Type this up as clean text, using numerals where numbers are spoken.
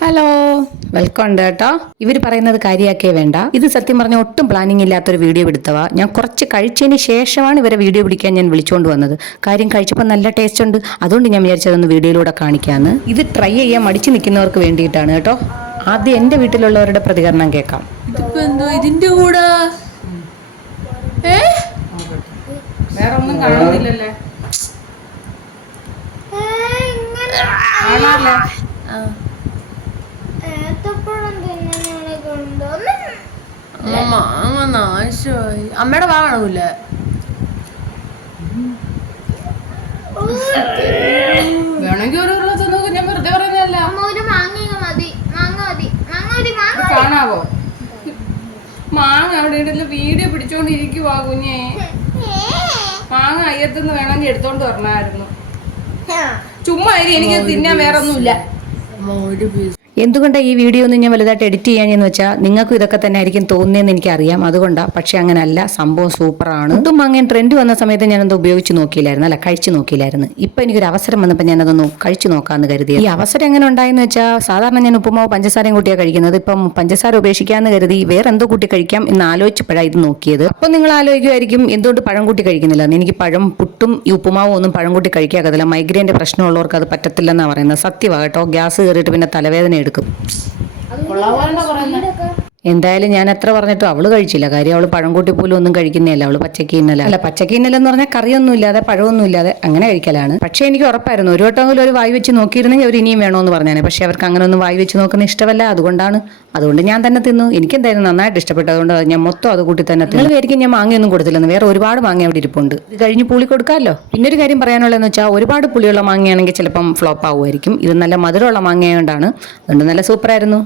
Hello, welcome ഉണ്ട് കേട്ടോ. ഇവർ പറയുന്നത് കാര്യമാക്കേ വേണ്ട. ഇത് സത്യം പറഞ്ഞ ഒട്ടും പ്ലാനിങ് ഇല്ലാത്തൊരു വീഡിയോ പിടുത്തവാ. ഞാൻ കുറച്ച് കഴിച്ചതിന് ശേഷമാണ് ഇവരെ വീഡിയോ പിടിക്കാൻ ഞാൻ വിളിച്ചുകൊണ്ട് വന്നത്. കാര്യം കഴിച്ചപ്പോൾ നല്ല ടേസ്റ്റ് ഉണ്ട്, അതുകൊണ്ട് ഞാൻ വിചാരിച്ചതൊന്ന് വീഡിയോയിലൂടെ കാണിക്കാന്ന്. ഇത് ട്രൈ ചെയ്യാൻ മടിച്ചു നിൽക്കുന്നവർക്ക് വേണ്ടിയിട്ടാണ് കേട്ടോ. ആദ്യം എൻ്റെ വീട്ടിലുള്ളവരുടെ പ്രതികരണം കേൾക്കാം. ഇതിപ്പോ എന്തോ ഇതിന്റെ കൂടെ വേറെ ഒന്നും കാണുന്നില്ലല്ലേ? നാശമായി. അമ്മയുടെ വാങ്ങണമില്ല. വേണമെങ്കിൽ ഒരു ഉരുള തിന്നു. ഞാൻ വെറുതെ പറയുന്നതല്ല. കാണാവോ? മാങ്ങ അവിടെ വീഡിയോ പിടിച്ചോണ്ടിരിക്കുവാ കുഞ്ഞേ. മാങ്ങ അയ്യത്തുനിന്ന് വേണമെങ്കിൽ എടുത്തോണ്ട് വരണമായിരുന്നു. ചുമ്മാ എനിക്ക് തിന്നാൻ വേറെ ഒന്നുമില്ല. എന്തുകൊണ്ടാണ് ഈ വീഡിയോ ഒന്നും ഞാൻ വലുതായിട്ട് എഡിറ്റ് ചെയ്യാനെന്ന് വെച്ചാൽ നിങ്ങൾക്കും ഇതൊക്കെ തന്നെ ആയിരിക്കും തോന്നുന്നതെന്ന് എനിക്കറിയാം. അതുകൊണ്ടാണ്. പക്ഷെ അങ്ങനെയല്ല, സംഭവം സൂപ്പറാണ്. ഒട്ടും വാങ്ങാൻ ട്രെൻഡ് വന്ന സമയത്ത് ഞാനത് ഉപയോഗിച്ച് നോക്കിയില്ലായിരുന്നു, അല്ല കഴിച്ചു നോക്കിയില്ലായിരുന്നു. ഇപ്പം എനിക്കൊരു അവസരം വന്നപ്പോൾ ഞാനതൊന്ന് കഴിച്ചു നോക്കാമെന്ന് കരുതി. ഈ അവസരം എങ്ങനെ ഉണ്ടായെന്ന് വെച്ചാൽ, സാധാരണ ഞാൻ ഉപ്പുമാവ് പഞ്ചസാരയും കൂട്ടിയാണ് കഴിക്കുന്നത്. ഇപ്പം പഞ്ചസാര ഉപേക്ഷിക്കാമെന്ന് കരുതി വേറെ എന്തോ കൂട്ടി കഴിക്കാം എന്ന് ആലോചിച്ചപ്പോഴാണ് ഇത് നോക്കിയത്. അപ്പം നിങ്ങൾ ആലോചിക്കുമായിരിക്കും എന്തുകൊണ്ട് പഴം കൂട്ടി കഴിക്കുന്നില്ല. എനിക്ക് പഴം പുട്ടും ഈ ഉപ്പുമാവും ഒന്നും പഴം കൂട്ടി കഴിക്കാക്കത്തില്ല. മൈഗ്രെയിൻ്റെ പ്രശ്നമുള്ളവർക്ക് അത് പറ്റത്തില്ലെന്നാണ് പറയുന്നത്. സത്യമാണ് കേട്ടോ. ഗ്യാസ് കയറിയിട്ട് പിന്നെ തലവേദന എടുക്കും. എന്തായാലും ഞാൻ എത്ര പറഞ്ഞിട്ടും അവള് കഴിച്ചില്ല. കാര്യം അവള് പഴം കൂട്ടി പോലും ഒന്നും കഴിക്കുന്നതല്ല. അവള് പച്ചക്ക് ഇന്നല, അല്ല പച്ചക്ക് ഇന്നലെന്ന് പറഞ്ഞാൽ കറിയൊന്നും ഇല്ലാതെ പഴമൊന്നും ഇല്ലാതെ അങ്ങനെ കഴിക്കലാണ്. പക്ഷെ എനിക്ക് ഉറപ്പായിരുന്നു ഒരു വട്ടമെങ്കിലും ഒരു വായി വെച്ച് നോക്കിയിരുന്നെങ്കിൽ അവർ ഇനിയും വേണമെന്ന് പറഞ്ഞാൽ. പക്ഷെ അവർക്ക് അങ്ങനെ ഒന്നും വായി വെച്ച് നോക്കുന്ന ഇഷ്ടമല്ല. അതുകൊണ്ട് ഞാൻ തന്നെ തിന്നു. എനിക്ക് എന്തായാലും നന്നായിട്ട് ഇഷ്ടപ്പെട്ടു. അതുകൊണ്ട് ഞാൻ മൊത്തം അത് കൂട്ടി തന്നെ തിന്നു. വിചാരിക്കും ഞാൻ മാങ്ങയൊന്നും കൊടുത്തില്ലെന്ന്. വേറെ ഒരുപാട് മാങ്ങ അവിടെ ഇരിപ്പുണ്ട്. ഇത് കഴിഞ്ഞ് പുളി കൊടുക്കാമല്ലോ. പിന്നെ ഒരു കാര്യം പറയാനുള്ളതെന്ന് വെച്ചാൽ, ഒരുപാട് പുളിയുള്ള മാങ്ങയാണെങ്കിൽ ചിലപ്പം ഫ്ലോപ്പ് ആവുമായിരിക്കും. ഇത് നല്ല മധുരമുള്ള മാങ്ങയായതുകൊണ്ടാണ്. അതുകൊണ്ട് നല്ല സൂപ്പറായിരുന്നു.